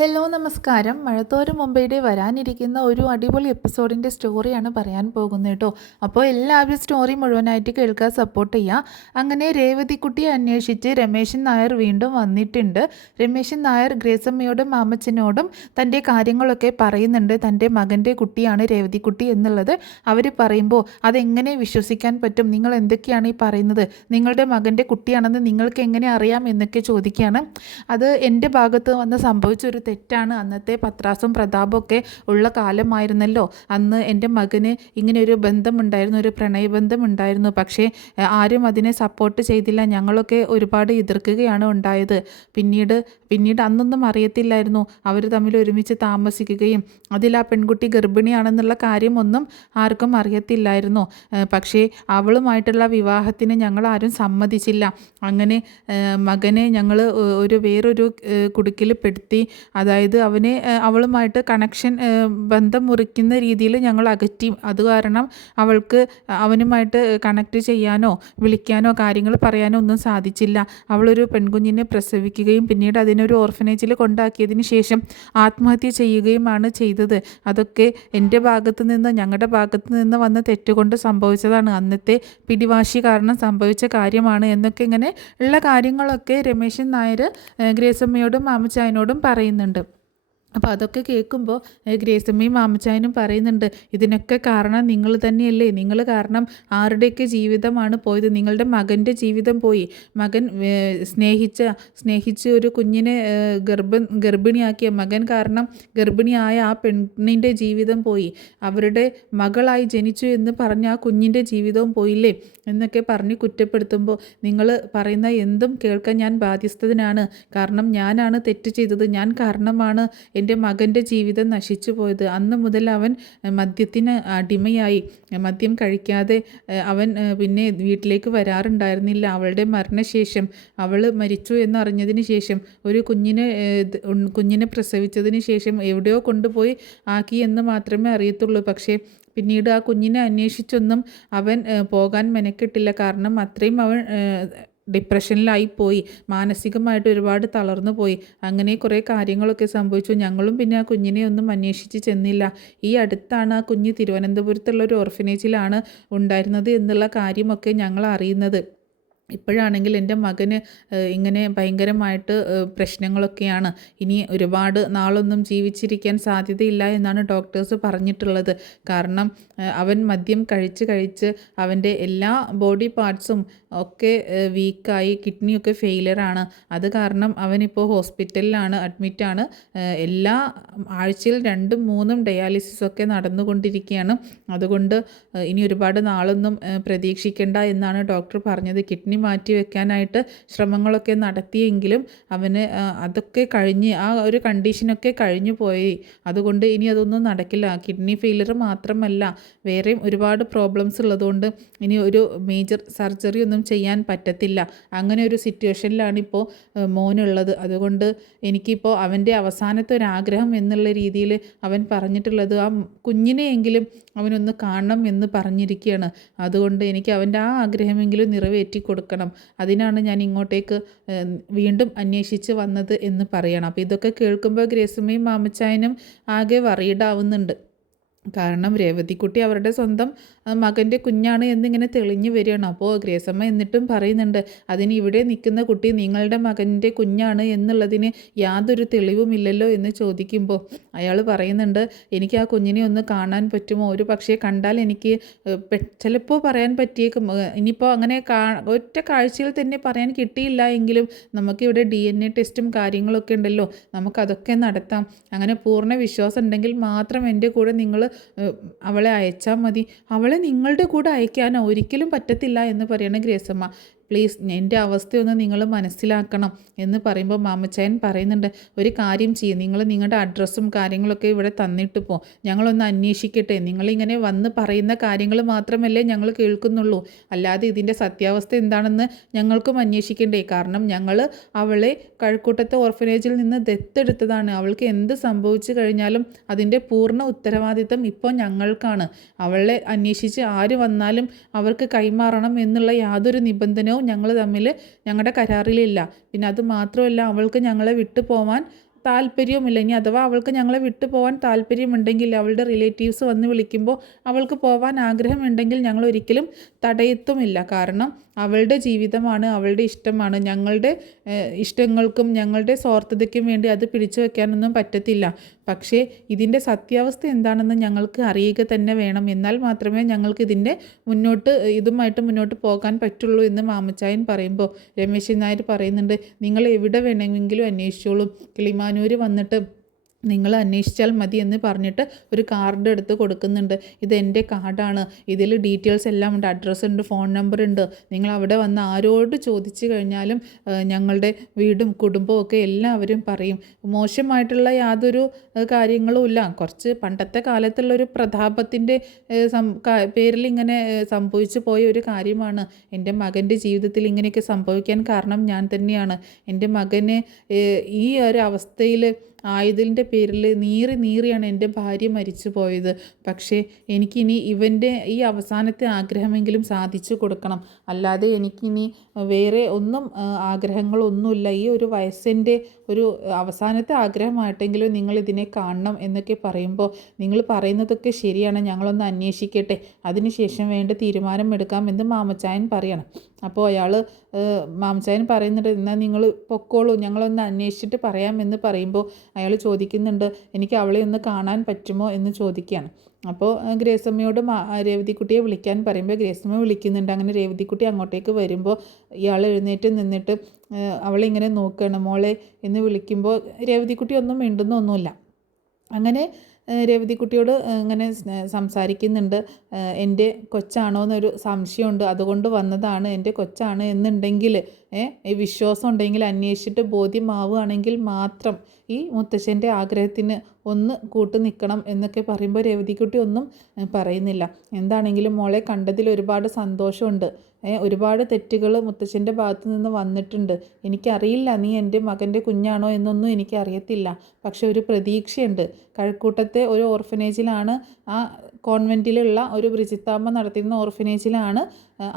Hello നമസ്കാരം. മഴത്തോര് മുംബൈയുടെ വരാനിരിക്കുന്ന ഒരു അടിപൊളി എപ്പിസോഡിൻ്റെ സ്റ്റോറിയാണ് പറയാൻ പോകുന്നത് കേട്ടോ. അപ്പോൾ എല്ലാവരും സ്റ്റോറി മുഴുവനായിട്ട് കേൾക്കാൻ സപ്പോർട്ട് ചെയ്യുക. അങ്ങനെ രേവതിക്കുട്ടിയെ അന്വേഷിച്ച് രമേശൻ നായർ വീണ്ടും വന്നിട്ടുണ്ട്. രമേശൻ നായർ ഗ്രേസമ്മയോടും മാമച്ചനോടും തൻ്റെ കാര്യങ്ങളൊക്കെ പറയുന്നുണ്ട്. തൻ്റെ മകൻ്റെ കുട്ടിയാണ് രേവതിക്കുട്ടി എന്നുള്ളത് അവർ പറയുമ്പോൾ അതെങ്ങനെ വിശ്വസിക്കാൻ പറ്റും? നിങ്ങൾ എന്തൊക്കെയാണ് ഈ പറയുന്നത്? നിങ്ങളുടെ മകൻ്റെ കുട്ടിയാണെന്ന് നിങ്ങൾക്ക് എങ്ങനെ അറിയാം എന്നൊക്കെ ചോദിക്കുകയാണ്. അത് എൻ്റെ ഭാഗത്ത് വന്ന് സംഭവിച്ചൊരു തെറ്റാണ്. അന്നത്തെ പത്രാസും പ്രതാപമൊക്കെ ഉള്ള കാലമായിരുന്നല്ലോ. അന്ന് എൻ്റെ മകന് ഇങ്ങനെ ഒരു ബന്ധമുണ്ടായിരുന്നു, ഒരു പ്രണയബന്ധം ഉണ്ടായിരുന്നു. പക്ഷേ ആരും അതിനെ സപ്പോർട്ട് ചെയ്തില്ല. ഞങ്ങളൊക്കെ ഒരുപാട് എതിർക്കുകയാണ് ഉണ്ടായത്. പിന്നീട് അന്നൊന്നും അറിയത്തില്ലായിരുന്നു അവർ തമ്മിൽ ഒരുമിച്ച് താമസിക്കുകയും അതിൽ ആ പെൺകുട്ടി ഗർഭിണിയാണെന്നുള്ള കാര്യമൊന്നും ആർക്കും അറിയത്തില്ലായിരുന്നു. പക്ഷേ അവളുമായിട്ടുള്ള വിവാഹത്തിന് ഞങ്ങൾ ആരും സമ്മതിച്ചില്ല. അങ്ങനെ മകനെ ഞങ്ങൾ വേറൊരു കുടുക്കിൽ പെടുത്തി. അതായത് അവളുമായിട്ട് കണക്ഷൻ ബന്ധം മുറിക്കുന്ന രീതിയിൽ ഞങ്ങൾ അകറ്റി. അത് കാരണം അവൾക്ക് അവനുമായിട്ട് കണക്റ്റ് ചെയ്യാനോ വിളിക്കാനോ കാര്യങ്ങൾ പറയാനോ ഒന്നും സാധിച്ചില്ല. അവളൊരു പെൺകുഞ്ഞിനെ പ്രസവിക്കുകയും പിന്നീട് അതിനൊരു ഓർഫനേജിൽ കൊണ്ടാക്കിയതിന് ശേഷം ആത്മഹത്യ ചെയ്യുകയുമാണ് ചെയ്തത്. അതൊക്കെ എൻ്റെ ഭാഗത്തു നിന്ന്, ഞങ്ങളുടെ ഭാഗത്തു നിന്ന് വന്ന തെറ്റുകൊണ്ട് സംഭവിച്ചതാണ്. അന്നത്തെ പിടിവാശി കാരണം സംഭവിച്ച കാര്യമാണ് എന്നൊക്കെ ഇങ്ങനെ ഉള്ള കാര്യങ്ങളൊക്കെ രമേശൻ നായർ ഗ്രേസമ്മയോടും മാമച്ചായനോടും പറയുന്നുണ്ട്. അപ്പോൾ അതൊക്കെ കേൾക്കുമ്പോൾ ഗ്രേസമ്മയും മാമച്ചായനും പറയുന്നുണ്ട്, ഇതിനൊക്കെ കാരണം നിങ്ങൾ തന്നെയല്ലേ? നിങ്ങൾ കാരണം ആരുടെയൊക്കെ ജീവിതമാണ് പോയത്? നിങ്ങളുടെ മകൻ്റെ ജീവിതം പോയി. മകൻ സ്നേഹിച്ച് ഒരു കുഞ്ഞിനെ ഗർഭിണിയാക്കിയ മകൻ കാരണം ഗർഭിണിയായ ആ പെണ്ണിൻ്റെ ജീവിതം പോയി. അവരുടെ മകളായി ജനിച്ചു എന്ന് പറഞ്ഞ ആ കുഞ്ഞിൻ്റെ ജീവിതവും പോയില്ലേ എന്നൊക്കെ പറഞ്ഞ് കുറ്റപ്പെടുത്തുമ്പോൾ നിങ്ങൾ പറയുന്ന എന്തും കേൾക്കാൻ ഞാൻ ബാധ്യസ്ഥനാണ്. കാരണം ഞാനാണ് തെറ്റ് ചെയ്തത്. ഞാൻ കാരണമാണ് എൻ്റെ മകൻ്റെ ജീവിതം നശിച്ചു പോയത്. അന്ന് മുതൽ അവൻ മദ്യത്തിന് അടിമയായി. മദ്യം കഴിക്കാതെ അവൻ പിന്നെ വീട്ടിലേക്ക് വരാറുണ്ടായിരുന്നില്ല. അവളുടെ മരണശേഷം, അവൾ മരിച്ചു എന്നറിഞ്ഞതിന് ശേഷം, ഒരു കുഞ്ഞിനെ പ്രസവിച്ചതിന് ശേഷം എവിടെയോ കൊണ്ടുപോയി ആക്കി എന്ന് മാത്രമേ അറിയത്തുള്ളൂ. പക്ഷേ പിന്നീട് ആ കുഞ്ഞിനെ അന്വേഷിച്ചൊന്നും അവൻ പോകാൻ മെനക്കെട്ടില്ല. കാരണം അത്രയും അവൻ ഡിപ്രഷനിലായിപ്പോയി. മാനസികമായിട്ട് ഒരുപാട് തളർന്നു പോയി. അങ്ങനെ കുറേ കാര്യങ്ങളൊക്കെ സംഭവിച്ചു. ഞങ്ങളും പിന്നെ ആ കുഞ്ഞിനെ ഒന്നും അന്വേഷിച്ച് ചെന്നില്ല. ഈ അടുത്താണ് ആ കുഞ്ഞ് തിരുവനന്തപുരത്തുള്ള ഒരു ഓർഫനേജിലാണ് ഉണ്ടായിരുന്നത് എന്നുള്ള കാര്യമൊക്കെ ഞങ്ങൾ അറിയുന്നത്. ഇപ്പോഴാണെങ്കിൽ എൻ്റെ മകന് ഇങ്ങനെ ഭയങ്കരമായിട്ട് പ്രശ്നങ്ങളൊക്കെയാണ്. ഇനി ഒരുപാട് നാളൊന്നും ജീവിച്ചിരിക്കാൻ സാധ്യതയില്ല എന്നാണ് ഡോക്ടേഴ്സ് പറഞ്ഞിട്ടുള്ളത്. കാരണം അവൻ മദ്യം കഴിച്ച് അവൻ്റെ എല്ലാ ബോഡി പാർട്സും ഒക്കെ വീക്കായി, കിഡ്നിയൊക്കെ ഫെയിലിയറാണ്. അത് കാരണം അവനിപ്പോൾ ഹോസ്പിറ്റലിലാണ്, അഡ്മിറ്റാണ്. എല്ലാ ആഴ്ചയിൽ 2ഉം 3ഉം ഡയാലിസിസൊക്കെ നടന്നുകൊണ്ടിരിക്കുകയാണ്. അതുകൊണ്ട് ഇനി ഒരുപാട് നാളൊന്നും പ്രതീക്ഷിക്കേണ്ട എന്നാണ് ഡോക്ടർ പറഞ്ഞത്. കിഡ്നി മാറ്റി വെക്കാനായിട്ട് ശ്രമങ്ങളൊക്കെ നടത്തിയെങ്കിലും അവന് അതൊക്കെ കഴിഞ്ഞ്, ആ ഒരു കണ്ടീഷനൊക്കെ കഴിഞ്ഞു പോയി. അതുകൊണ്ട് ഇനി അതൊന്നും നടക്കില്ല. കിഡ്നി ഫെയിലിയർ മാത്രമല്ല, വേറെയും ഒരുപാട് പ്രോബ്ലംസ് ഉള്ളതുകൊണ്ട് ഇനി ഒരു മേജർ സർജറി ഒന്നും ചെയ്യാൻ പറ്റത്തില്ല. അങ്ങനെ ഒരു സിറ്റുവേഷനിലാണ് ഇപ്പോൾ മോനുള്ളത്. അതുകൊണ്ട് എനിക്കിപ്പോൾ അവൻ്റെ അവസാനത്തെ ഒരാഗ്രഹം എന്നുള്ള രീതിയിൽ അവൻ പറഞ്ഞിട്ടുള്ളത് ആ കുഞ്ഞിനെയെങ്കിലും അവനൊന്ന് കാണണം എന്ന് പറഞ്ഞിരിക്കുകയാണ്. അതുകൊണ്ട് എനിക്ക് അവൻ്റെ ആ ആഗ്രഹമെങ്കിലും നിറവേറ്റി കൊടുക്കണം. അതിനാണ് ഞാൻ ഇങ്ങോട്ടേക്ക് വീണ്ടും അന്വേഷിച്ച് വന്നത് എന്ന് പറയണം. അപ്പോൾ ഇതൊക്കെ കേൾക്കുമ്പോൾ ഗ്രേസമ്മയും മാമച്ചായനും ആകെ വറീഡാവുന്നുണ്ട്. കാരണം രേവതിക്കുട്ടി അവരുടെ സ്വന്തം മകൻ്റെ കുഞ്ഞാണ് എന്നിങ്ങനെ തെളിഞ്ഞു വരികയാണ്. അപ്പോൾ ഗ്രേസമ്മ എന്നിട്ടും പറയുന്നുണ്ട്, അതിന് ഇവിടെ നിൽക്കുന്ന കുട്ടി നിങ്ങളുടെ മകൻ്റെ കുഞ്ഞാണ് എന്നുള്ളതിന് യാതൊരു തെളിവുമില്ലല്ലോ എന്ന് ചോദിക്കുമ്പോൾ അയാൾ പറയുന്നുണ്ട്, എനിക്ക് ആ കുഞ്ഞിനെ ഒന്ന് കാണാൻ പറ്റുമോ? ഒരു പക്ഷേ കണ്ടാൽ എനിക്ക് ചിലപ്പോൾ പറയാൻ പറ്റിയേക്കും. ഇനിയിപ്പോൾ അങ്ങനെ ഒറ്റ കാഴ്ചയിൽ തന്നെ പറയാൻ കിട്ടിയില്ല എങ്കിലും നമുക്കിവിടെ DNA ടെസ്റ്റും കാര്യങ്ങളൊക്കെ ഉണ്ടല്ലോ, നമുക്കതൊക്കെ നടത്താം. അങ്ങനെ പൂർണ്ണ വിശ്വാസം ഉണ്ടെങ്കിൽ മാത്രം എൻ്റെ കൂടെ നിങ്ങൾ അവളെ അയച്ചാൽ മതി. അവളെ നിങ്ങളുടെ കൂടെ അയക്കാനോ ഒരിക്കലും പറ്റത്തില്ല എന്ന് പറയണ ഗ്രേസമ്മ. പ്ലീസ് എൻ്റെ അവസ്ഥയൊന്ന് നിങ്ങൾ മനസ്സിലാക്കണം എന്ന് പറയുമ്പോൾ മാമച്ചായൻ പറയുന്നുണ്ട്, ഒരു കാര്യം ചെയ്യും, നിങ്ങൾ നിങ്ങളുടെ അഡ്രസ്സും കാര്യങ്ങളൊക്കെ ഇവിടെ തന്നിട്ട് പോ, ഞങ്ങളൊന്ന് അന്വേഷിക്കട്ടെ. നിങ്ങളിങ്ങനെ വന്ന് പറയുന്ന കാര്യങ്ങൾ മാത്രമല്ലേ ഞങ്ങൾ കേൾക്കുന്നുള്ളൂ, അല്ലാതെ ഇതിൻ്റെ സത്യാവസ്ഥ എന്താണെന്ന് ഞങ്ങൾക്കും അന്വേഷിക്കണ്ടേ? കാരണം ഞങ്ങൾ അവളെ കഴക്കൂട്ടത്തെ ഓർഫനേജിൽ നിന്ന് ദത്തെടുത്തതാണ്. അവൾക്ക് എന്ത് സംഭവിച്ചു കഴിഞ്ഞാലും അതിൻ്റെ പൂർണ്ണ ഉത്തരവാദിത്തം ഇപ്പോൾ ഞങ്ങൾക്കാണ്. അവളെ അന്വേഷിച്ച് ആര് വന്നാലും അവർക്ക് കൈമാറണം എന്നുള്ള യാതൊരു നിബന്ധനവും ഞങ്ങൾ തമ്മിൽ ഞങ്ങളുടെ കരാറിലില്ല. പിന്നെ അത് മാത്രമല്ല, അവൾക്ക് ഞങ്ങളെ വിട്ടു പോവാൻ താല്പര്യവുമില്ല. ഇനി അഥവാ അവൾക്ക് ഞങ്ങളെ വിട്ടു പോകാൻ താല്പര്യമുണ്ടെങ്കിൽ, അവളുടെ റിലേറ്റീവ്സ് വന്ന് വിളിക്കുമ്പോൾ അവൾക്ക് പോകാൻ ആഗ്രഹമുണ്ടെങ്കിൽ ഞങ്ങൾ ഒരിക്കലും തടയത്തുമില്ല. കാരണം അവളുടെ ജീവിതമാണ്, അവളുടെ ഇഷ്ടമാണ്. ഞങ്ങളുടെ ഇഷ്ടങ്ങൾക്കും ഞങ്ങളുടെ സ്വാർത്ഥതയ്ക്കും വേണ്ടി അത് പിടിച്ചു വെക്കാനൊന്നും പറ്റത്തില്ല. പക്ഷേ ഇതിൻ്റെ സത്യാവസ്ഥ എന്താണെന്ന് ഞങ്ങൾക്ക് അറിയുക തന്നെ വേണം. എന്നാൽ മാത്രമേ ഞങ്ങൾക്ക് ഇതുമായിട്ട് മുന്നോട്ട് പോകാൻ പറ്റുള്ളൂ എന്ന് മാമച്ചായൻ പറയുമ്പോൾ രമേശൻ നായർ പറയുന്നുണ്ട്, നിങ്ങൾ എവിടെ വേണമെങ്കിലും അന്വേഷിച്ചോളൂ, കിളിമാനൂർ വന്നിട്ട് നിങ്ങൾ അന്വേഷിച്ചാൽ മതി എന്ന് പറഞ്ഞിട്ട് ഒരു കാർഡ് എടുത്ത് കൊടുക്കുന്നുണ്ട്. ഇതെൻ്റെ കാർഡാണ്, ഇതിൽ ഡീറ്റെയിൽസ് എല്ലാം ഉണ്ട്, അഡ്രസ്സ് ഉണ്ട്, ഫോൺ നമ്പർ ഉണ്ട്. നിങ്ങൾ അവിടെ വന്ന് ആരോട് ചോദിച്ചു കഴിഞ്ഞാലും ഞങ്ങളുടെ വീടും കുടുംബവും ഒക്കെ എല്ലാവരും പറയും. മോശമായിട്ടുള്ള യാതൊരു കാര്യങ്ങളും ഇല്ല. കുറച്ച് പണ്ടത്തെ കാലത്തുള്ളൊരു പ്രതാപത്തിൻ്റെ പേരിൽ ഇങ്ങനെ സംഭവിച്ചു പോയ ഒരു കാര്യമാണ്. എൻ്റെ മകൻ്റെ ജീവിതത്തിൽ ഇങ്ങനെയൊക്കെ സംഭവിക്കാൻ കാരണം ഞാൻ തന്നെയാണ്. എൻ്റെ മകന് ഈ ഒരു അവസ്ഥയിൽ ആയതിൻ്റെ പേരിൽ നീറിയാണ് എൻ്റെ ഭാര്യ മരിച്ചു പോയത്. പക്ഷേ എനിക്കിനി ഇവൻ്റെ ഈ അവസാനത്തെ ആഗ്രഹമെങ്കിലും സാധിച്ചു കൊടുക്കണം. അല്ലാതെ എനിക്കിനി വേറെ ഒന്നും ആഗ്രഹങ്ങളൊന്നുമില്ല. ഈ ഒരു വയസ്സിൻ്റെ ഒരു അവസാനത്തെ ആഗ്രഹമായിട്ടെങ്കിലും നിങ്ങളിതിനെ കാണണം എന്നൊക്കെ പറയുമ്പോൾ, നിങ്ങൾ പറയുന്നതൊക്കെ ശരിയാണ്, ഞങ്ങളൊന്ന് അന്വേഷിക്കട്ടെ, അതിനുശേഷം വേണ്ട തീരുമാനം എടുക്കാമെന്ന് മാമച്ചായൻ പറയണം. അപ്പോൾ മാമച്ചായൻ പറയുന്നുണ്ട്, എന്നാൽ നിങ്ങൾ പൊക്കോളൂ, ഞങ്ങളൊന്ന് അന്വേഷിച്ചിട്ട് പറയാമെന്ന് പറയുമ്പോൾ അയാൾ ചോദിക്കുന്നുണ്ട്, എനിക്ക് അവളെ ഒന്ന് കാണാൻ പറ്റുമോ എന്ന് ചോദിക്കുകയാണ്. അപ്പോൾ ഗ്രേസമ്മയോട് രേവതിക്കുട്ടിയെ വിളിക്കാൻ പറയുമ്പോൾ ഗ്രേസമ്മ വിളിക്കുന്നുണ്ട്. അങ്ങനെ രേവതിക്കുട്ടി അങ്ങോട്ടേക്ക് വരുമ്പോൾ ഇയാൾ എഴുന്നേറ്റ് നിന്നിട്ട് അവളിങ്ങനെ നോക്കുകയാണ്. മോളെ എന്ന് വിളിക്കുമ്പോൾ രേവതിക്കുട്ടി ഒന്നും മിണ്ടുന്നൊന്നുമില്ല. അങ്ങനെ രേവതിക്കുട്ടിയോട് ഇങ്ങനെ സംസാരിക്കുന്നുണ്ട്. എൻ്റെ കൊച്ചാണോ എന്നൊരു സംശയമുണ്ട്, അതുകൊണ്ട് വന്നതാണ്. എൻ്റെ കൊച്ചാണ് എന്നുണ്ടെങ്കിൽ വിശ്വാസം ഉണ്ടെങ്കിൽ അന്വേഷിച്ചിട്ട് ബോധ്യമാവുകയാണെങ്കിൽ മാത്രം ഈ മുത്തശ്ശൻ്റെ ആഗ്രഹത്തിന് ഒന്ന് കൂട്ടു നിൽക്കണം എന്നൊക്കെ പറയുമ്പോൾ രേവതിക്കുട്ടി ഒന്നും പറയുന്നില്ല. എന്താണെങ്കിലും മോളെ കണ്ടതിൽ ഒരുപാട് സന്തോഷമുണ്ട്. ഒരുപാട് തെറ്റുകൾ മുത്തശ്ശൻ്റെ ഭാഗത്ത് നിന്ന് വന്നിട്ടുണ്ട്. എനിക്കറിയില്ല നീ എൻ്റെ മകൻ്റെ കുഞ്ഞാണോ എന്നൊന്നും എനിക്കറിയത്തില്ല. പക്ഷെ ഒരു പ്രതീക്ഷയുണ്ട്. കഴക്കൂട്ടത്തെ ഒരു ഓർഫനേജിലാണ്, ആ കോൺവെൻറ്റിലുള്ള ഒരു ബ്രിജിത്താമ്മ നടത്തിയിരുന്ന ഓർഫനേജിലാണ്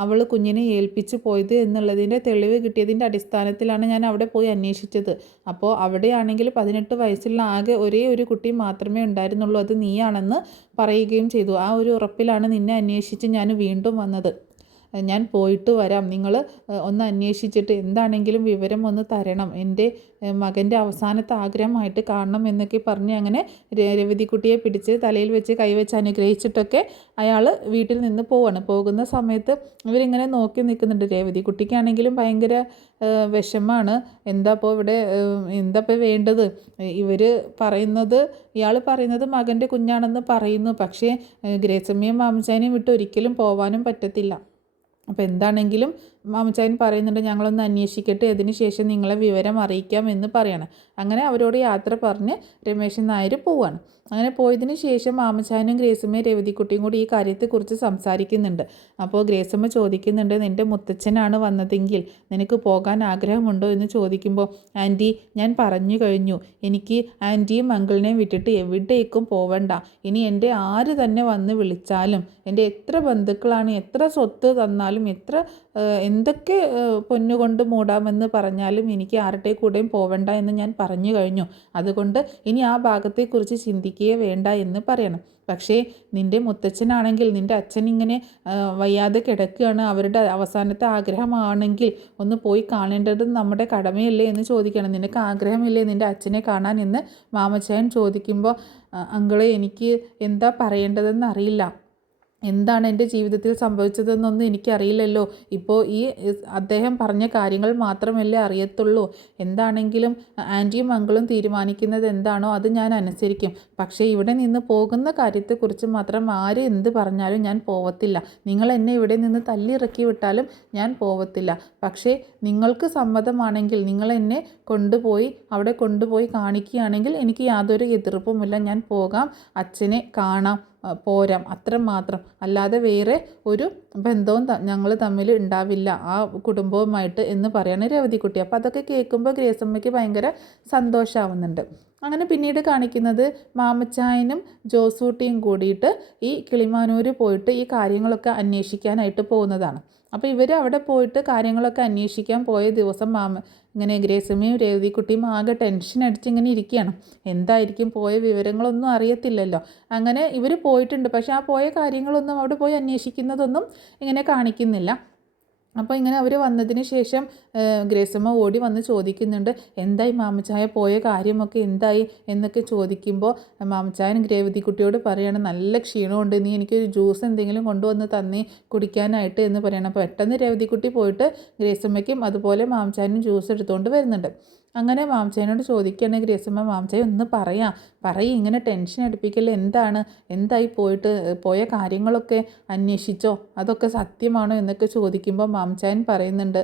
അവൾ കുഞ്ഞിനെ ഏൽപ്പിച്ചു പോയത് എന്നുള്ളതിൻ്റെ തെളിവ് കിട്ടിയതിൻ്റെ അടിസ്ഥാനത്തിലാണ് ഞാൻ അവിടെ പോയി അന്വേഷിച്ചത്. അപ്പോൾ അവിടെയാണെങ്കിൽ 18 വയസ്സുള്ള ആകെ ഒരേ ഒരു കുട്ടി മാത്രമേ ഉണ്ടായിരുന്നുള്ളൂ, അത് നീയാണെന്ന് പറയുകയും ചെയ്തു. ആ ഒരു ഉറപ്പിലാണ് നിന്നെ അന്വേഷിച്ച് ഞാൻ വീണ്ടും വന്നത്. ഞാൻ പോയിട്ട് വരാം, നിങ്ങൾ ഒന്ന് അന്വേഷിച്ചിട്ട് എന്താണെങ്കിലും വിവരം ഒന്ന് തരണം, എൻ്റെ മകൻ്റെ അവസാനത്തെ ആഗ്രഹമായിട്ട് കാണണം എന്നൊക്കെ പറഞ്ഞ് അങ്ങനെ രേവതിക്കുട്ടിയെ പിടിച്ച് തലയിൽ വെച്ച് കൈവച്ച് അനുഗ്രഹിച്ചിട്ടൊക്കെ അയാൾ വീട്ടിൽ നിന്ന് പോവാണ്. പോകുന്ന സമയത്ത് ഇവരിങ്ങനെ നോക്കി നിൽക്കുന്നുണ്ട്. രേവതിക്കുട്ടിക്കാണെങ്കിലും ഭയങ്കര വിഷമാണ്. എന്താ ഇപ്പോൾ വേണ്ടത്? ഇയാൾ പറയുന്നത് മകൻ്റെ കുഞ്ഞാണെന്ന് പറയുന്നു. പക്ഷേ ഗ്രേസമ്മയും മാമച്ചാനെയും വിട്ട് ഒരിക്കലും പോവാനും പറ്റത്തില്ല. അപ്പോൾ എന്താണെങ്കിലും മാമച്ചായൻ പറയുന്നുണ്ട്, ഞങ്ങളൊന്ന് അന്വേഷിക്കട്ടെ, അതിന് ശേഷം നിങ്ങളെ വിവരം അറിയിക്കാം എന്ന് പറയണം. അങ്ങനെ അവരോട് യാത്ര പറഞ്ഞ് രമേശൻ നായർ പോവാണ്. അങ്ങനെ പോയതിന് ശേഷം മാമച്ചായനും ഗ്രേസമ്മയും രേവതിക്കുട്ടിയും കൂടി ഈ കാര്യത്തെക്കുറിച്ച് സംസാരിക്കുന്നുണ്ട്. അപ്പോൾ ഗ്രേസമ്മ ചോദിക്കുന്നുണ്ട്, നിൻ്റെ മുത്തച്ഛനാണ് വന്നതെങ്കിൽ നിനക്ക് പോകാൻ ആഗ്രഹമുണ്ടോ എന്ന് ചോദിക്കുമ്പോൾ, ആൻറ്റി ഞാൻ പറഞ്ഞു കഴിഞ്ഞു, എനിക്ക് ആൻറ്റിയും അങ്കിളിനെയും വിട്ടിട്ട് എവിടേക്കും പോവണ്ട. ഇനി എൻ്റെ ആര് തന്നെ വന്ന് വിളിച്ചാലും, എൻ്റെ എത്ര ബന്ധുക്കളാണ്, എത്ര സ്വത്ത് തന്നാലും, എന്തൊക്കെ പൊന്നുകൊണ്ട് മൂടാമെന്ന് പറഞ്ഞാലും എനിക്ക് ആരുടെ കൂടെയും പോവണ്ട എന്ന് ഞാൻ പറഞ്ഞു കഴിഞ്ഞു. അതുകൊണ്ട് ഇനി ആ ഭാഗത്തെക്കുറിച്ച് ചിന്തിക്കുകയേ വേണ്ട എന്ന് പറയണം. പക്ഷേ നിൻ്റെ മുത്തച്ഛനാണെങ്കിൽ, നിൻ്റെ അച്ഛൻ ഇങ്ങനെ വയ്യാതെ കിടക്കുകയാണ്, അവരുടെ അവസാനത്തെ ആഗ്രഹമാണെങ്കിൽ ഒന്ന് പോയി കാണേണ്ടത് നമ്മുടെ കടമയല്ലേ എന്ന് ചോദിക്കണം. നിനക്ക് ആഗ്രഹമില്ലേ നിൻ്റെ അച്ഛനെ കാണാൻ എന്ന് മാമച്ചായൻ ചോദിക്കുമ്പോൾ, അങ്കിളെ എനിക്ക് എന്താ പറയേണ്ടതെന്ന് അറിയില്ല, എന്താണ് എൻ്റെ ജീവിതത്തിൽ സംഭവിച്ചതെന്നൊന്നും എനിക്കറിയില്ലല്ലോ. ഇപ്പോൾ അദ്ദേഹം പറഞ്ഞ കാര്യങ്ങൾ മാത്രമല്ലേ അറിയത്തുള്ളൂ. എന്താണെങ്കിലും ആൻറ്റിയും അങ്കിളും തീരുമാനിക്കുന്നത് എന്താണോ അത് ഞാൻ അനുസരിക്കും. പക്ഷേ ഇവിടെ നിന്ന് പോകുന്ന കാര്യത്തെക്കുറിച്ച് മാത്രം ആര് എന്ത് പറഞ്ഞാലും ഞാൻ പോവത്തില്ല. നിങ്ങൾ എന്നെ ഇവിടെ നിന്ന് തല്ലിയിറക്കി വിട്ടാലും ഞാൻ പോവത്തില്ല. പക്ഷേ നിങ്ങൾക്ക് സമ്മതമാണെങ്കിൽ നിങ്ങൾ എന്നെ അവിടെ കൊണ്ടുപോയി കാണിക്കുകയാണെങ്കിൽ എനിക്ക് യാതൊരു എതിർപ്പുമില്ല, ഞാൻ പോകാം, അച്ഛനെ കാണാം, പോരാം, അത്ര മാത്രം. അല്ലാതെ വേറെ ഒരു ബന്ധവും ഞങ്ങൾ തമ്മിൽ ഉണ്ടാവില്ല ആ കുടുംബവുമായിട്ട് എന്ന് പറയാണ് രേവതിക്കുട്ടി. അപ്പോൾ അതൊക്കെ കേൾക്കുമ്പോൾ ഗ്രേസമ്മയ്ക്ക് ഭയങ്കര സന്തോഷമാവുന്നുണ്ട്. അങ്ങനെ പിന്നീട് കാണിക്കുന്നത് മാമച്ചായനും ജോസൂട്ടിയും കൂടിയിട്ട് ഈ കിളിമാനൂർ പോയിട്ട് ഈ കാര്യങ്ങളൊക്കെ അന്വേഷിക്കാനായിട്ട് പോകുന്നതാണ്. അപ്പോൾ ഇവർ അവിടെ പോയിട്ട് കാര്യങ്ങളൊക്കെ അന്വേഷിക്കാൻ പോയ ദിവസം ഇങ്ങനെ ഗ്രേസമ്മയും രേവതിക്കുട്ടിയും ആകെ ടെൻഷൻ അടിച്ച് ഇങ്ങനെ ഇരിക്കുകയാണ്. എന്തായിരിക്കും, പോയ വിവരങ്ങളൊന്നും അറിയത്തില്ലല്ലോ. അങ്ങനെ ഇവർ പോയിട്ടുണ്ട്, പക്ഷേ ആ പോയ കാര്യങ്ങളൊന്നും അവിടെ പോയി അന്വേഷിക്കുന്നതൊന്നും ഇങ്ങനെ കാണിക്കുന്നില്ല. അപ്പോൾ ഇങ്ങനെ അവർ വന്നതിന് ശേഷം ഗ്രേസമ്മ ഓടി വന്ന് ചോദിക്കുന്നുണ്ട്, എന്തായി മാമച്ചായ, പോയ കാര്യമൊക്കെ എന്തായി എന്നൊക്കെ ചോദിക്കുമ്പോൾ മാമച്ചായൻ രേവതിക്കുട്ടിയോട് പറയാണ്, നല്ല ക്ഷീണമുണ്ട്, നീ എനിക്കൊരു ജ്യൂസ് എന്തെങ്കിലും കൊണ്ടുവന്ന് തന്നേ കുടിക്കാനായിട്ട് എന്ന് പറയണം. അപ്പോൾ പെട്ടെന്ന് രേവതിക്കുട്ടി പോയിട്ട് ഗ്രേസമ്മയ്ക്കും അതുപോലെ മാമച്ചായനും ജ്യൂസ് എടുത്തുകൊണ്ട് വരുന്നുണ്ട്. അങ്ങനെ മാമച്ചായനോട് ചോദിക്കുകയാണ് ഗ്രേസമ്മ, മാമച്ചായ ഒന്ന് പറയും, ഇങ്ങനെ ടെൻഷൻ അടുപ്പിക്കല്ലേ, എന്തായി പോയ കാര്യങ്ങളൊക്കെ അന്വേഷിച്ചോ, അതൊക്കെ സത്യമാണോ എന്നൊക്കെ ചോദിക്കുമ്പോൾ മാമച്ചായൻ പറയുന്നുണ്ട്,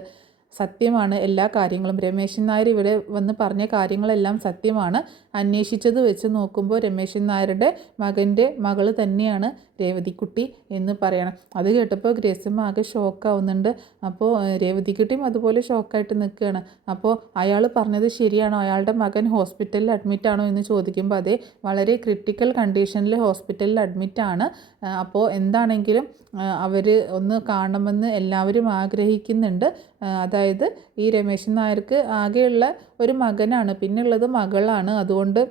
സത്യമാണ് എല്ലാ കാര്യങ്ങളും, രമേശൻ നായർ ഇവിടെ വന്ന് പറഞ്ഞ കാര്യങ്ങളെല്ലാം സത്യമാണ്. അന്വേഷിച്ചത് വെച്ച് നോക്കുമ്പോൾ രമേശൻ നായരുടെ മകൾ തന്നെയാണ് രേവതിക്കുട്ടി എന്ന് പറയണം. അത് കേട്ടപ്പോൾ ഗ്രേസമ്മ ആകെ ഷോക്കാവുന്നുണ്ട്. അപ്പോൾ രേവതിക്കുട്ടിയും അതുപോലെ ഷോക്കായിട്ട് നിൽക്കുകയാണ്. അപ്പോൾ അയാൾ പറഞ്ഞത് ശരിയാണോ, അയാളുടെ മകൻ ഹോസ്പിറ്റലിൽ അഡ്മിറ്റാണോ എന്ന് ചോദിക്കുമ്പോൾ അതെ, വളരെ ക്രിട്ടിക്കൽ കണ്ടീഷനിൽ ഹോസ്പിറ്റലിൽ അഡ്മിറ്റാണ്. അപ്പോൾ എന്താണെങ്കിലും അവർ ഒന്ന് കാണണമെന്ന് എല്ലാവരും ആഗ്രഹിക്കുന്നുണ്ട്. അതായത് ഈ രമേശൻ നായർക്ക് ആകെയുള്ള ഒരു മകനാണ്, പിന്നുള്ളത് മകളാണ്. അതുകൊണ്ട്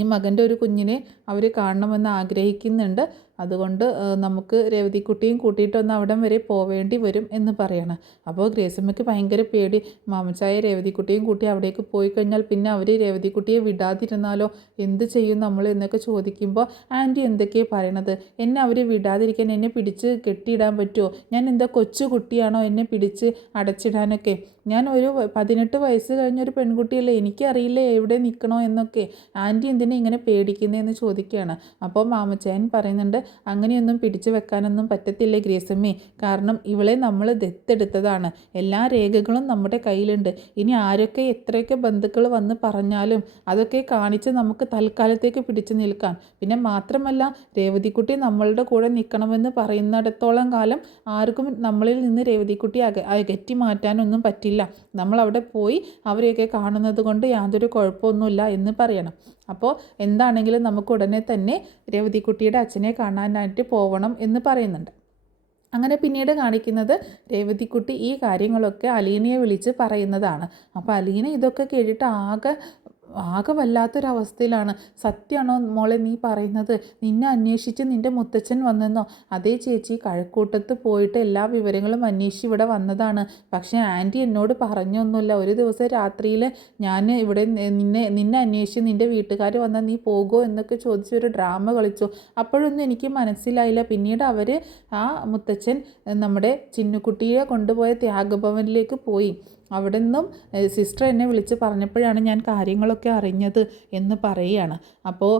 ഈ മകൻ്റെ ഒരു കുഞ്ഞിനെ അവർ കാണണമെന്ന് ആഗ്രഹിക്കുന്നുണ്ട്. അതുകൊണ്ട് നമുക്ക് രേവതിക്കുട്ടിയും കൂട്ടിയിട്ടൊന്ന് അവിടം വരെ പോവേണ്ടി വരും എന്ന് പറയണം. അപ്പോൾ ഗ്രേസമ്മയ്ക്ക് ഭയങ്കര പേടി, മാമച്ചായ രേവതിക്കുട്ടിയും കൂട്ടി അവിടേക്ക് പോയി കഴിഞ്ഞാൽ പിന്നെ അവർ രേവതിക്കുട്ടിയെ വിടാതിരുന്നാലോ, എന്ത് ചെയ്യും നമ്മൾ എന്നൊക്കെ ചോദിക്കുമ്പോൾ ആൻറ്റി എന്തൊക്കെയാണ് പറയണത്, എന്നെ അവർ വിടാതിരിക്കാൻ എന്നെ പിടിച്ച് കെട്ടിയിടാൻ പറ്റുമോ, ഞാൻ എന്താ കൊച്ചു കുട്ടിയാണോ എന്നെ പിടിച്ച് അടച്ചിടാനൊക്കെ, ഞാൻ ഒരു 18 വയസ്സ് കഴിഞ്ഞൊരു പെൺകുട്ടിയല്ലേ, എനിക്കറിയില്ലേ എവിടെ നിൽക്കണോ എന്നൊക്കെ, ആൻറ്റി എന്തിനാ ഇങ്ങനെ പേടിക്കുന്നതെന്ന് ചോദിക്കുകയാണ്. അപ്പോൾ മാമച്ചായൻ പറയുന്നുണ്ട്, അങ്ങനെയൊന്നും പിടിച്ചു വെക്കാനൊന്നും പറ്റത്തില്ലേ ഗ്രേസമ്മേ, കാരണം ഇവളെ നമ്മൾ ദത്തെടുത്തതാണ്, എല്ലാ രേഖകളും നമ്മുടെ കയ്യിലുണ്ട്. ഇനി ആരൊക്കെ എത്രയൊക്കെ ബന്ധുക്കൾ വന്ന് പറഞ്ഞാലും അതൊക്കെ കാണിച്ച് നമുക്ക് തൽക്കാലത്തേക്ക് പിടിച്ചു നിൽക്കാം. പിന്നെ മാത്രമല്ല, രേവതിക്കുട്ടി നമ്മളുടെ കൂടെ നിൽക്കണമെന്ന് പറയുന്നിടത്തോളം കാലം ആർക്കും നമ്മളിൽ നിന്ന് രേവതിക്കുട്ടി അകറ്റി മാറ്റാനൊന്നും പറ്റില്ല. നമ്മളവിടെ പോയി അവരെയൊക്കെ കാണുന്നത് കൊണ്ട് യാതൊരു കുഴപ്പമൊന്നുമില്ല എന്ന് പറയണം. അപ്പോൾ എന്താണെങ്കിലും നമുക്ക് ഉടനെ തന്നെ രേവതിക്കുട്ടിയുടെ അച്ഛനെ കാണാനായിട്ട് പോകണം എന്ന് പറയുന്നുണ്ട്. അങ്ങനെ പിന്നീട് കാണിക്കുന്നത് രേവതിക്കുട്ടി ഈ കാര്യങ്ങളൊക്കെ അലീനയെ വിളിച്ച് പറയുന്നതാണ്. അപ്പോൾ അലീന ഇതൊക്കെ കേട്ടിട്ട് ആകെ വല്ലാത്തൊരവസ്ഥയിലാണ്. സത്യമാണോ മോളെ നീ പറയുന്നത്, നിന്നെ അന്വേഷിച്ച് നിൻ്റെ മുത്തച്ഛൻ വന്നെന്നോ? അതേ ചേച്ചി, കഴക്കൂട്ടത്ത് പോയിട്ട് എല്ലാ വിവരങ്ങളും അന്വേഷിച്ച് ഇവിടെ വന്നതാണ്. പക്ഷേ ആൻറ്റി എന്നോട് പറഞ്ഞൊന്നുമില്ല. ഒരു ദിവസം രാത്രിയിൽ ഞാൻ ഇവിടെ നിന്നെ അന്വേഷിച്ച് നിൻ്റെ വീട്ടുകാർ വന്നാൽ നീ പോകുമോ എന്നൊക്കെ ചോദിച്ചൊരു ഡ്രാമ കളിച്ചു. അപ്പോഴൊന്നും എനിക്ക് മനസ്സിലായില്ല. പിന്നീട് ആ മുത്തച്ഛൻ നമ്മുടെ ചിന്നുക്കുട്ടിയെ കൊണ്ടുപോയ ത്യാഗഭവനിലേക്ക് പോയി. അവിടെ നിന്നും സിസ്റ്റർ എന്നെ വിളിച്ച് പറഞ്ഞപ്പോഴാണ് ഞാൻ കാര്യങ്ങളൊക്കെ അറിഞ്ഞത് എന്ന് പറയുകയാണ്. അപ്പോൾ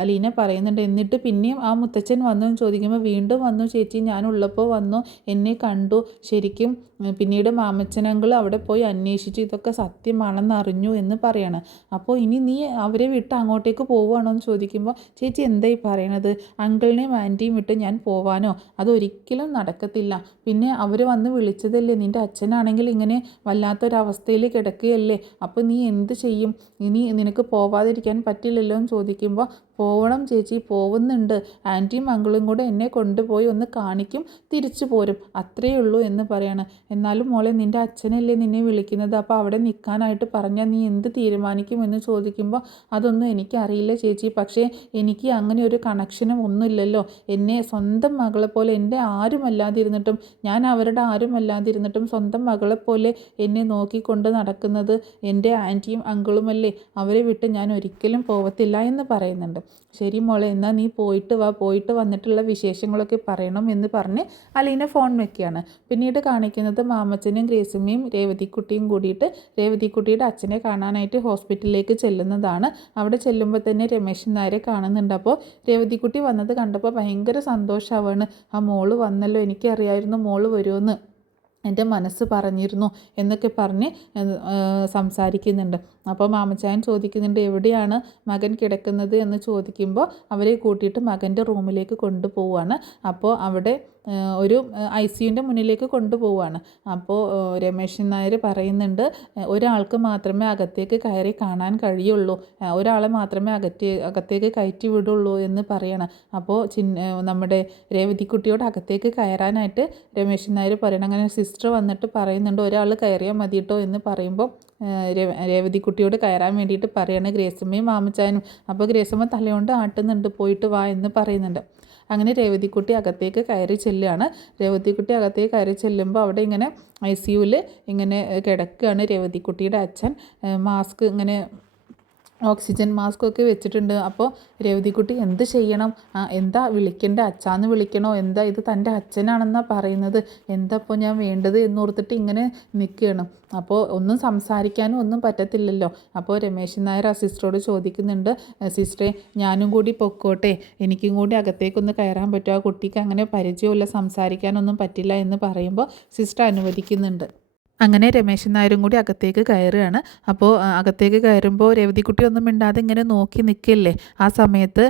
അലീന പറയുന്നുണ്ട്, എന്നിട്ട് പിന്നെയും ആ മുത്തച്ഛൻ വന്നു എന്ന് ചോദിക്കുമ്പോൾ വീണ്ടും വന്നു ചേച്ചി, ഞാനുള്ളപ്പോൾ വന്നു, എന്നെ കണ്ടു ശരിക്കും. പിന്നീട് മാമച്ചനങ്കിൾ അവിടെ പോയി അന്വേഷിച്ചു, ഇതൊക്കെ സത്യമാണെന്ന് അറിഞ്ഞു എന്ന് പറയാണ്. അപ്പോൾ ഇനി നീ അവരെ വിട്ട് അങ്ങോട്ടേക്ക് പോവുകയാണോ എന്ന് ചോദിക്കുമ്പോൾ ചേച്ചി എന്തായി പറയണത്, അങ്കിളിനെയും ആൻറ്റിയും വിട്ട് ഞാൻ പോവാനോ, അതൊരിക്കലും നടക്കത്തില്ല. പിന്നെ അവർ വന്ന് വിളിച്ചതല്ലേ, നിൻ്റെ അച്ഛനാണെങ്കിൽ ഇങ്ങനെ വല്ലാത്തൊരവസ്ഥയിൽ കിടക്കുകയല്ലേ, അപ്പോൾ നീ എന്ത് ചെയ്യും, ഇനി നിനക്ക് പോവാതിരിക്കാൻ പറ്റില്ലല്ലോ എന്ന് ചോദിക്കുമ്പോൾ പോവണം ചേച്ചി, പോകുന്നുണ്ട്, ആൻറ്റിയും അങ്കിളും കൂടെ എന്നെ കൊണ്ടുപോയി ഒന്ന് കാണിക്കും, തിരിച്ചു പോരും, അത്രയേ ഉള്ളൂ എന്ന് പറയാണ്. എന്നാലും മോളെ, നിൻ്റെ അച്ഛനല്ലേ നിന്നെ വിളിക്കുന്നത്, അപ്പോൾ അവിടെ നിൽക്കാനായിട്ട് പറഞ്ഞാൽ നീ എന്ത് തീരുമാനിക്കും എന്ന് ചോദിക്കുമ്പോൾ അതൊന്നും എനിക്കറിയില്ല ചേച്ചി, പക്ഷേ എനിക്ക് അങ്ങനെ ഒരു കണക്ഷനും ഒന്നുമില്ലല്ലോ, എന്നെ സ്വന്തം മകളെ പോലെ, എൻ്റെ ആരുമല്ലാതിരുന്നിട്ടും, ഞാൻ അവരുടെ ആരുമല്ലാതിരുന്നിട്ടും സ്വന്തം മകളെപ്പോലെ എന്നെ നോക്കിക്കൊണ്ട് നടക്കുന്നത് എൻ്റെ ആൻറ്റിയും അങ്കിളുമല്ലേ, അവരെ വിട്ട് ഞാൻ ഒരിക്കലും പോവത്തില്ല എന്ന് പറയുന്നുണ്ട്. ശരി മോളെ, എന്നാൽ നീ പോയിട്ട് വാ, പോയിട്ട് വന്നിട്ടുള്ള വിശേഷങ്ങളൊക്കെ പറയണം എന്ന് പറഞ്ഞ് അലീന ഫോൺ വെക്കുകയാണ്. പിന്നീട് കാണിക്കുന്നത് മാമച്ചനും ഗ്രേസമ്മയും രേവതിക്കുട്ടിയും കൂടിയിട്ട് രേവതിക്കുട്ടിയുടെ അച്ഛനെ കാണാനായിട്ട് ഹോസ്പിറ്റലിലേക്ക് ചെല്ലുന്നതാണ്. അവിടെ ചെല്ലുമ്പോൾ തന്നെ രമേശൻ നായരെ കാണുന്നുണ്ട്. അപ്പോൾ രേവതിക്കുട്ടി വന്നത് കണ്ടപ്പോൾ ഭയങ്കര സന്തോഷമാവാണ്. ആ മോള് വന്നല്ലോ, എനിക്കറിയായിരുന്നു മോള് വരുമെന്ന്, എൻ്റെ മനസ്സ് പറഞ്ഞിരുന്നു എന്നൊക്കെ പറഞ്ഞ് സംസാരിക്കുന്നുണ്ട്. അപ്പോൾ മാമച്ചായൻ ചോദിക്കുന്നുണ്ട്, എവിടെയാണ് മകൻ കിടക്കുന്നത് എന്ന് ചോദിക്കുമ്പോൾ അവരെ കൂട്ടിയിട്ട് മകൻ്റെ റൂമിലേക്ക് കൊണ്ടുപോവുകയാണ്. അപ്പോൾ അവിടെ ഒരു ICUൻ്റെ മുന്നിലേക്ക് കൊണ്ടുപോവുകയാണ്. അപ്പോൾ രമേശൻ നായർ പറയുന്നുണ്ട്, ഒരാൾക്ക് മാത്രമേ അകത്തേക്ക് കയറി കാണാൻ കഴിയുള്ളൂ, ഒരാളെ മാത്രമേ അകത്തേക്ക് കയറ്റി വിടുള്ളൂ എന്ന് പറയണം. അപ്പോൾ നമ്മുടെ രേവതിക്കുട്ടിയോട് അകത്തേക്ക് കയറാനായിട്ട് രമേശൻ നായർ പറയണം. അങ്ങനെ സിസ്റ്റർ വന്നിട്ട് പറയുന്നുണ്ട്, ഒരാൾ കയറിയാൽ മതി കേട്ടോ എന്ന് പറയുമ്പോൾ രേവതിക്കുട്ടിയോട് കയറാൻ വേണ്ടിയിട്ട് പറയാണ് ഗ്രേസമ്മയും മാമച്ചായനും. അപ്പോൾ ഗ്രേസമ്മ തലകൊണ്ട് ആട്ടുന്നുണ്ട്, പോയിട്ട് വാ എന്ന് പറയുന്നുണ്ട്. അങ്ങനെ രേവതിക്കുട്ടി അകത്തേക്ക് കയറി ചെല്ലുകയാണ്. രേവതിക്കുട്ടി അകത്തേക്ക് കയറി ചെല്ലുമ്പോൾ അവിടെ ഇങ്ങനെ ICUവിൽ ഇങ്ങനെ കിടക്കുകയാണ് രേവതിക്കുട്ടിയുടെ അച്ഛൻ. മാസ്ക് ഇങ്ങനെ ഓക്സിജൻ മാസ്കൊക്കെ വെച്ചിട്ടുണ്ട്. അപ്പോൾ രേവതിക്കുട്ടി എന്ത് ചെയ്യണം, എന്താ വിളിക്കേണ്ട, അച്ഛാന്ന് വിളിക്കണോ, എന്താ ഇത് തൻ്റെ അച്ഛനാണെന്നാണ് പറയുന്നത്, എന്താ ഇപ്പോൾ ഞാൻ വേണ്ടത് എന്നോർത്തിട്ട് ഇങ്ങനെ നിൽക്കുകയാണ്. അപ്പോൾ ഒന്നും സംസാരിക്കാനും ഒന്നും പറ്റത്തില്ലല്ലോ. അപ്പോൾ രമേശൻ നായർ ആ സിസ്റ്ററോട് ചോദിക്കുന്നുണ്ട്, സിസ്റ്ററെ ഞാനും കൂടി പൊക്കോട്ടെ, എനിക്കും കൂടി അകത്തേക്കൊന്ന് കയറാൻ പറ്റുമോ, ആ കുട്ടിക്ക് അങ്ങനെ പരിചയമില്ല, സംസാരിക്കാനൊന്നും പറ്റില്ല എന്ന് പറയുമ്പോൾ സിസ്റ്റർ അനുവദിക്കുന്നുണ്ട്. അങ്ങനെ രമേശൻ നായരും കൂടി അകത്തേക്ക് കയറുകയാണ്. അപ്പോൾ അകത്തേക്ക് കയറുമ്പോൾ രേവതിക്കുട്ടി ഒന്നും മിണ്ടാതെ ഇങ്ങനെ നോക്കി നിൽക്കില്ലേ. ആ സമയത്ത്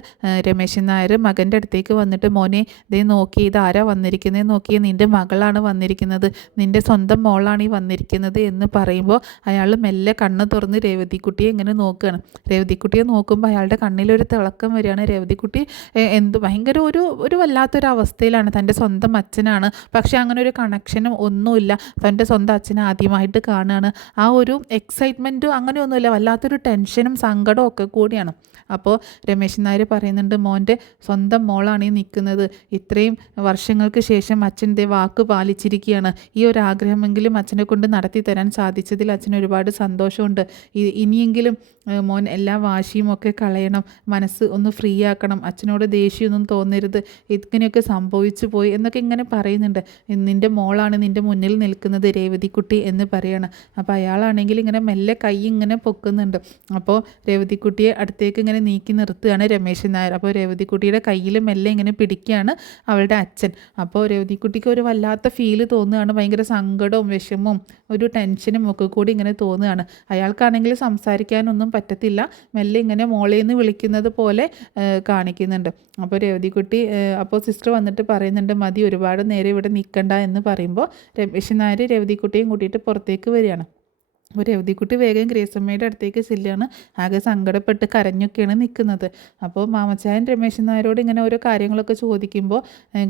രമേശൻ നായർ മകൻ്റെ അടുത്തേക്ക് വന്നിട്ട്, മോനെ ദേ നോക്കി, ഇതാരാ വന്നിരിക്കുന്നത് നോക്കി, നിൻ്റെ മകളാണ് വന്നിരിക്കുന്നത്, നിൻ്റെ സ്വന്തം മോളാണ് ഈ വന്നിരിക്കുന്നത് എന്ന് പറയുമ്പോൾ അയാൾ മെല്ലെ കണ്ണ് തുറന്ന് രേവതിക്കുട്ടിയെ ഇങ്ങനെ നോക്കുകയാണ്. രേവതിക്കുട്ടിയെ നോക്കുമ്പോൾ അയാളുടെ കണ്ണിലൊരു തിളക്കം വരികയാണ്. രേവതിക്കുട്ടി ഭയങ്കര ഒരു വല്ലാത്തൊരവസ്ഥയിലാണ്. തൻ്റെ സ്വന്തം അച്ഛനാണ്, പക്ഷേ അങ്ങനെ ഒരു കണക്ഷനും ഒന്നുമില്ല. തൻ്റെ സ്വന്തം അച്ഛൻ ആദ്യമായിട്ട് കാണുകയാണ്. ആ ഒരു എക്സൈറ്റ്മെൻറ്റും അങ്ങനെയൊന്നുമില്ല, വല്ലാത്തൊരു ടെൻഷനും സങ്കടവും ഒക്കെ കൂടിയാണ്. അപ്പോൾ രമേശൻ നായർ പറയുന്നുണ്ട്, മോൻ്റെ സ്വന്തം മോളാണ് ഈ നിൽക്കുന്നത്, ഇത്രയും വർഷങ്ങൾക്ക് ശേഷം അച്ഛൻ്റെ വാക്ക് പാലിച്ചിരിക്കുകയാണ്, ഈ ഒരു ആഗ്രഹമെങ്കിലും അച്ഛനെ കൊണ്ട് നടത്തി തരാൻ സാധിച്ചതിൽ അച്ഛന് ഒരുപാട് സന്തോഷമുണ്ട്. ഇനിയെങ്കിലും മോൻ എല്ലാ വാശിയും ഒക്കെ കളയണം, മനസ്സ് ഒന്ന് ഫ്രീ ആക്കണം, അച്ഛനോട് ദേഷ്യമൊന്നും തോന്നരുത്, ഇങ്ങനെയൊക്കെ സംഭവിച്ചു പോയി എന്നൊക്കെ ഇങ്ങനെ പറയുന്നുണ്ട്. നിൻ്റെ മോളാണ് നിൻ്റെ മുന്നിൽ നിൽക്കുന്നത് രേവതിക്കുട്ടി എന്ന് പറയണം. അപ്പോൾ അയാളാണെങ്കിൽ ഇങ്ങനെ മെല്ലെ കൈ ഇങ്ങനെ പൊക്കുന്നുണ്ട്. അപ്പോൾ രേവതിക്കുട്ടിയെ അടുത്തേക്ക് ഇങ്ങനെ നീക്കി നിർത്തുകയാണ് രമേശൻ നായർ. അപ്പോൾ രേവതിക്കുട്ടിയുടെ കയ്യിൽ മെല്ലെ ഇങ്ങനെ പിടിക്കുകയാണ് അവളുടെ അച്ഛൻ. അപ്പോൾ രേവതിക്കുട്ടിക്ക് ഒരു വല്ലാത്ത ഫീല് തോന്നുകയാണ്, ഭയങ്കര സങ്കടവും വിഷമവും ഒരു ടെൻഷനും ഒക്കെ കൂടി ഇങ്ങനെ തോന്നുകയാണ്. അയാൾക്കാണെങ്കിൽ സംസാരിക്കാനൊന്നും പറ്റത്തില്ല, മെല്ലെ ഇങ്ങനെ മോളേന്ന് വിളിക്കുന്നത് പോലെ കാണിക്കുന്നുണ്ട്. അപ്പോൾ രേവതിക്കുട്ടി, അപ്പോൾ സിസ്റ്റർ വന്നിട്ട് പറയുന്നുണ്ട്, മതി, ഒരുപാട് നേരം ഇവിടെ നിൽക്കണ്ട എന്ന് പറയുമ്പോൾ രമേശൻ നായർ രേവതിക്കുട്ടിയും കൂട്ടിയിട്ട് പുറത്തേക്ക് വരികയാണ്. അപ്പോൾ രേവതിക്കുട്ടി വേഗം ഗ്രേസമ്മയുടെ അടുത്തേക്ക് ചെല്ലുകയാണ്. ആകെ സങ്കടപ്പെട്ട് കരഞ്ഞൊക്കെയാണ് നിൽക്കുന്നത്. അപ്പോൾ മാമച്ചായൻ രമേശൻ നായരോട് ഇങ്ങനെ ഓരോ കാര്യങ്ങളൊക്കെ ചോദിക്കുമ്പോൾ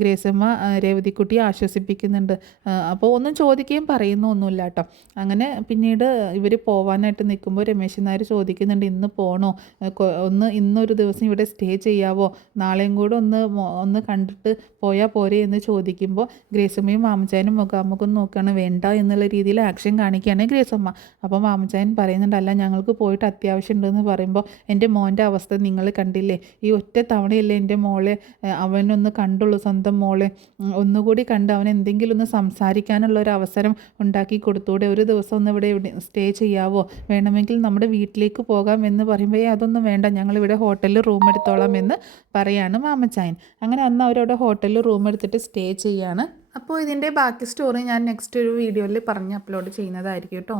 ഗ്രേസമ്മ രേവതിക്കുട്ടിയെ ആശ്വസിപ്പിക്കുന്നുണ്ട്. അപ്പോൾ ഒന്നും ചോദിക്കുകയും പറയുന്നൊന്നുമില്ല കേട്ടോ. അങ്ങനെ പിന്നീട് ഇവർ പോവാനായിട്ട് നിൽക്കുമ്പോൾ രമേശൻ നായർ ചോദിക്കുന്നുണ്ട്, ഇന്ന് പോകണോ, ഇന്നൊരു ദിവസം ഇവിടെ സ്റ്റേ ചെയ്യാവോ, നാളെയും കൂടെ ഒന്ന് കണ്ടിട്ട് പോയാൽ പോരെ എന്ന് ചോദിക്കുമ്പോൾ ഗ്രേസമ്മയും മാമച്ചായനും മുഖാമുഖം നോക്കുകയാണ്. വേണ്ട എന്നുള്ള രീതിയിൽ ആക്ഷൻ കാണിക്കുകയാണ് ഗ്രേസമ്മ. അപ്പോൾ മാമച്ചായൻ പറയുന്നുണ്ട്, അല്ല ഞങ്ങൾക്ക് പോയിട്ട് അത്യാവശ്യം ഉണ്ടെന്ന് പറയുമ്പോൾ എൻ്റെ മോൻ്റെ അവസ്ഥ നിങ്ങൾ കണ്ടില്ലേ, ഈ ഒറ്റ തവണയല്ലേ എൻ്റെ മോളെ അവനൊന്ന് കണ്ടുള്ളൂ, സ്വന്തം മോളെ ഒന്നുകൂടി കണ്ട് അവൻ എന്തെങ്കിലും ഒന്ന് സംസാരിക്കാനുള്ള ഒരു അവസരം ഉണ്ടാക്കി കൊടുത്തൂടെ, ഒരു ദിവസം ഒന്ന് ഇവിടെ സ്റ്റേ ചെയ്യാവോ, വേണമെങ്കിൽ നമ്മുടെ വീട്ടിലേക്ക് പോകാം എന്ന് പറയുമ്പോൾ അതൊന്നും വേണ്ട, ഞങ്ങളിവിടെ ഹോട്ടലിൽ റൂം എടുത്തോളാം എന്ന് പറയാണ് മാമച്ചായൻ. അങ്ങനെ അന്ന് അവരവിടെ ഹോട്ടലിൽ റൂം എടുത്തിട്ട് സ്റ്റേ ചെയ്യാണ്. അപ്പോൾ ഇതിൻ്റെ ബാക്കി സ്റ്റോറി ഞാൻ നെക്സ്റ്റ് ഒരു വീഡിയോയിൽ പറഞ്ഞ് അപ്ലോഡ് ചെയ്യുന്നതായിരിക്കും കേട്ടോ.